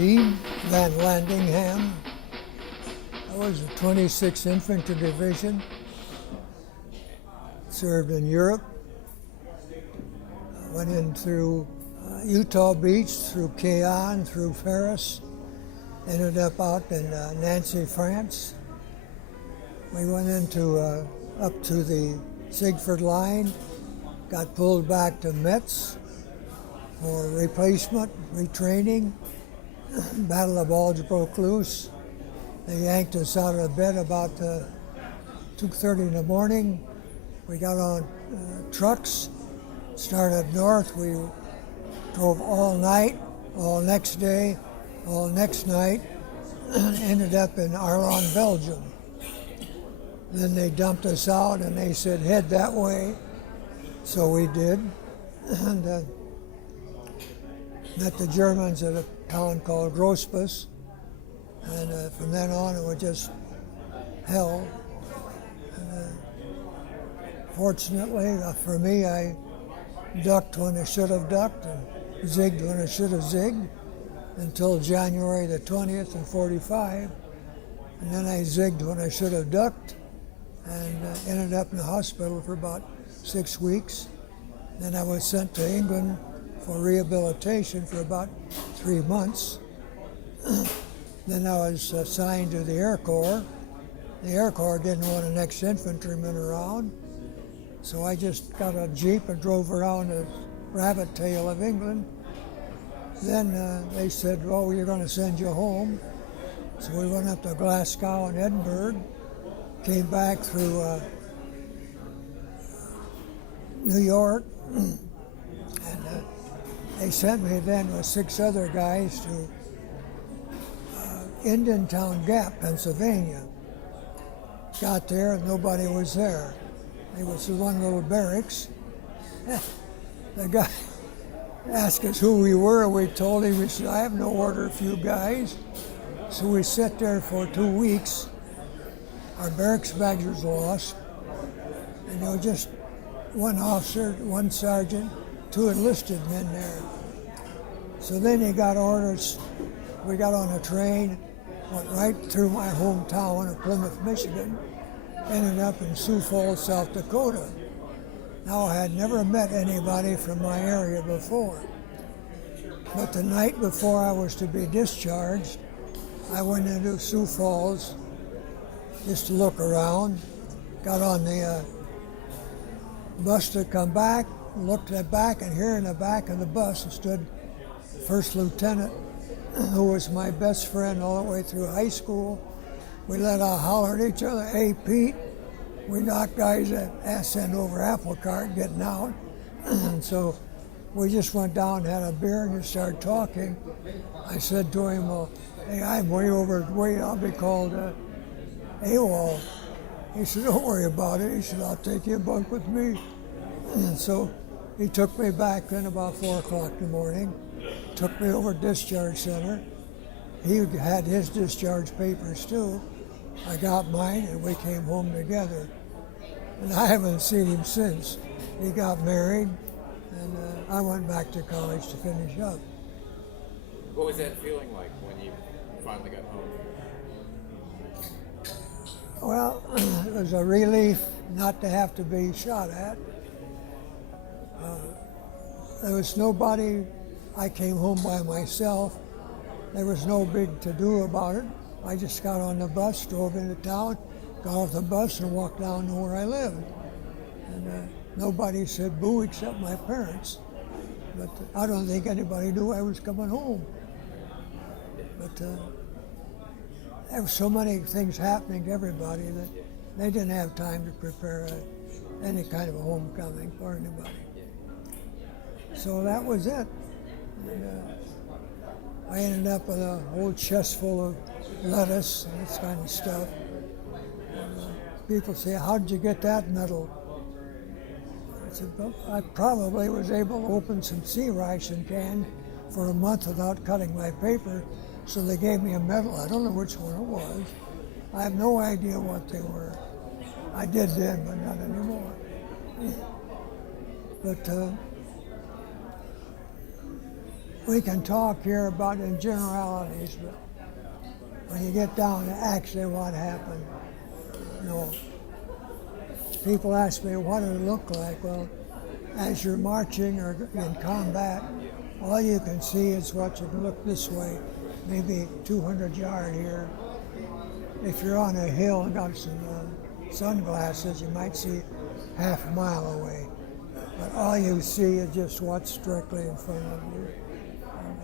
Dean Van Landingham. I was the 26th Infantry Division. Served in Europe. I went in through Utah Beach, through Caen, through Paris. Ended up out in Nancy, France. We went into up to the Siegfried Line, got pulled back to Metz for replacement, retraining. Battle of Bulge broke loose. They yanked us out of bed about 2:30 in the morning. We got on trucks, started north. We drove all night, all next day, all next night, ended up in Arlon, Belgium. Then they dumped us out and they said, head that way. So we did. And met the Germans at a town called Grossbus. And from then on, it was just hell. And, fortunately, for me, I ducked when I should have ducked and zigged when I should have zigged until January the 20th in 45. And then I zigged when I should have ducked and ended up in the hospital for about 6 weeks. Then I was sent to England for rehabilitation for about 3 months. Then I was assigned to the Air Corps. The Air Corps didn't want an ex-infantryman around, so I just got a Jeep and drove around the rabbit tail of England. Then they said, well, you're going to send you home. So we went up to Glasgow and Edinburgh, came back through New York, and they sent me then with 6 other guys to Indiantown Gap, Pennsylvania. Got there and nobody was there. There was one little barracks. The guy asked us who we were. We told him, we said, I have no order for you guys. So we sat there for 2 weeks. Our barracks badge was lost. And there was just one officer, one sergeant, 2 enlisted men there. So then he got orders. We got on a train, went right through my hometown of Plymouth, Michigan, ended up in Sioux Falls, South Dakota. Now, I had never met anybody from my area before. But the night before I was to be discharged, I went into Sioux Falls just to look around, got on the bus to come back, looked at back, and here in the back of the bus stood First Lieutenant, who was my best friend all the way through high school. We let out holler at each other, hey, Pete. We knocked guys' ass end over apple cart getting out. And so we just went down and had a beer and just started talking. I said to him, well, hey, I'm way overweight. I'll be called AWOL. He said, don't worry about it. He said, I'll take you a bunk with me. And so he took me back then about 4 o'clock in the morning, took me over to discharge center. He had his discharge papers too. I got mine and we came home together. And I haven't seen him since. He got married and I went back to college to finish up. What was that feeling like when you finally got home? Well, it was a relief not to have to be shot at. There was nobody. I came home by myself. There was no big to-do about it. I just got on the bus, drove into town, got off the bus and walked down to where I lived. And nobody said boo except my parents. But I don't think anybody knew I was coming home. But there were so many things happening to everybody that they didn't have time to prepare any kind of a homecoming for anybody. So that was it. And, I ended up with a whole chest full of lettuce and this kind of stuff. And, people say, how did you get that medal? I said, well, I probably was able to open some sea ration can for a month without cutting my paper, so they gave me a medal. I don't know which one it was. I have no idea what they were. I did then, but not anymore. But we can talk here about in generalities, but when you get down to actually what happened, you know, people ask me, what did it look like? Well, as you're marching or in combat, all you can see is what you can look this way, maybe 200 yards here. If you're on a hill and got some sunglasses, you might see half a mile away. But all you see is just what's directly in front of you. And,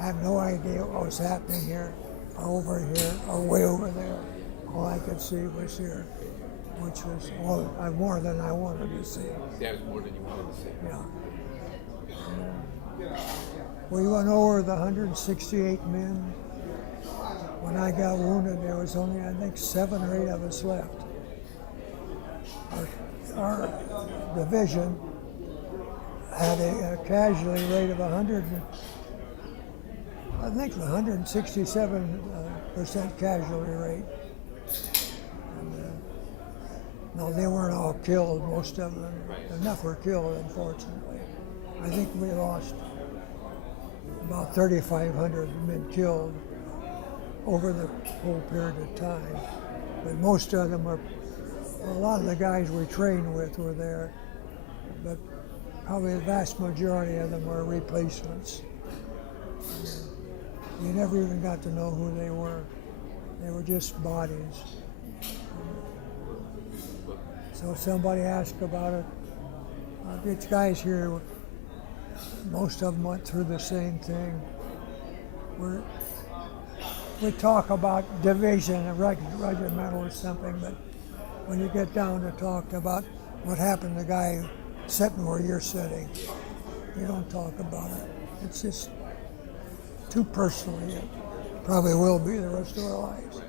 I have no idea what was happening here, or over here, or way over there. All I could see was here, which was more than I wanted to see. That was more than you wanted to see. Yeah. We went over the 168 men. When I got wounded, there was only, I think, 7 or 8 of us left. Our division had a casualty rate of 167% casualty rate. And, no, they weren't all killed, most of them. Enough were killed, unfortunately. I think we lost about 3,500 men killed over the whole period of time. But most of them were, a lot of the guys we trained with were there, but probably the vast majority of them were replacements. You never even got to know who they were. They were just bodies. So if somebody asked about it, these guys here, most of them went through the same thing. We talk about division, a regimental or something, but when you get down to talk about what happened to the guy sitting where you're sitting, you don't talk about it. It's just too personal. It probably will be the rest of our lives.